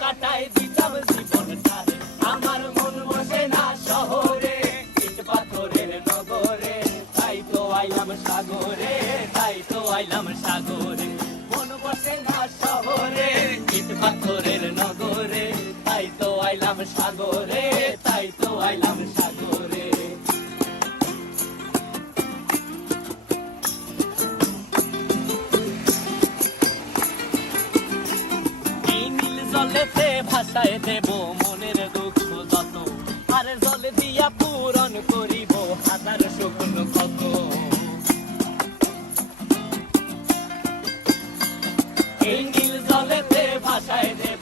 কাটাই দিতাম জীবনটারে। আমার মন বসে না শহরে, ইট পাথরের নগরে, তাই তো আইলাম সাগরে, তাই তো আইলাম সাগরে। মন বসে না শহরে, ইট পাথরের নগরে, তাই তো আইলাম সাগরে, তাই তো আইলাম সাগরে। এই নীল জলেতে ভাসায় দেব মনের দুঃখ যত, আর জল দিয়া পূরণ করিব হাজার শুকনো ক্ষত। এই নীল জলেতে ভাসায় দেব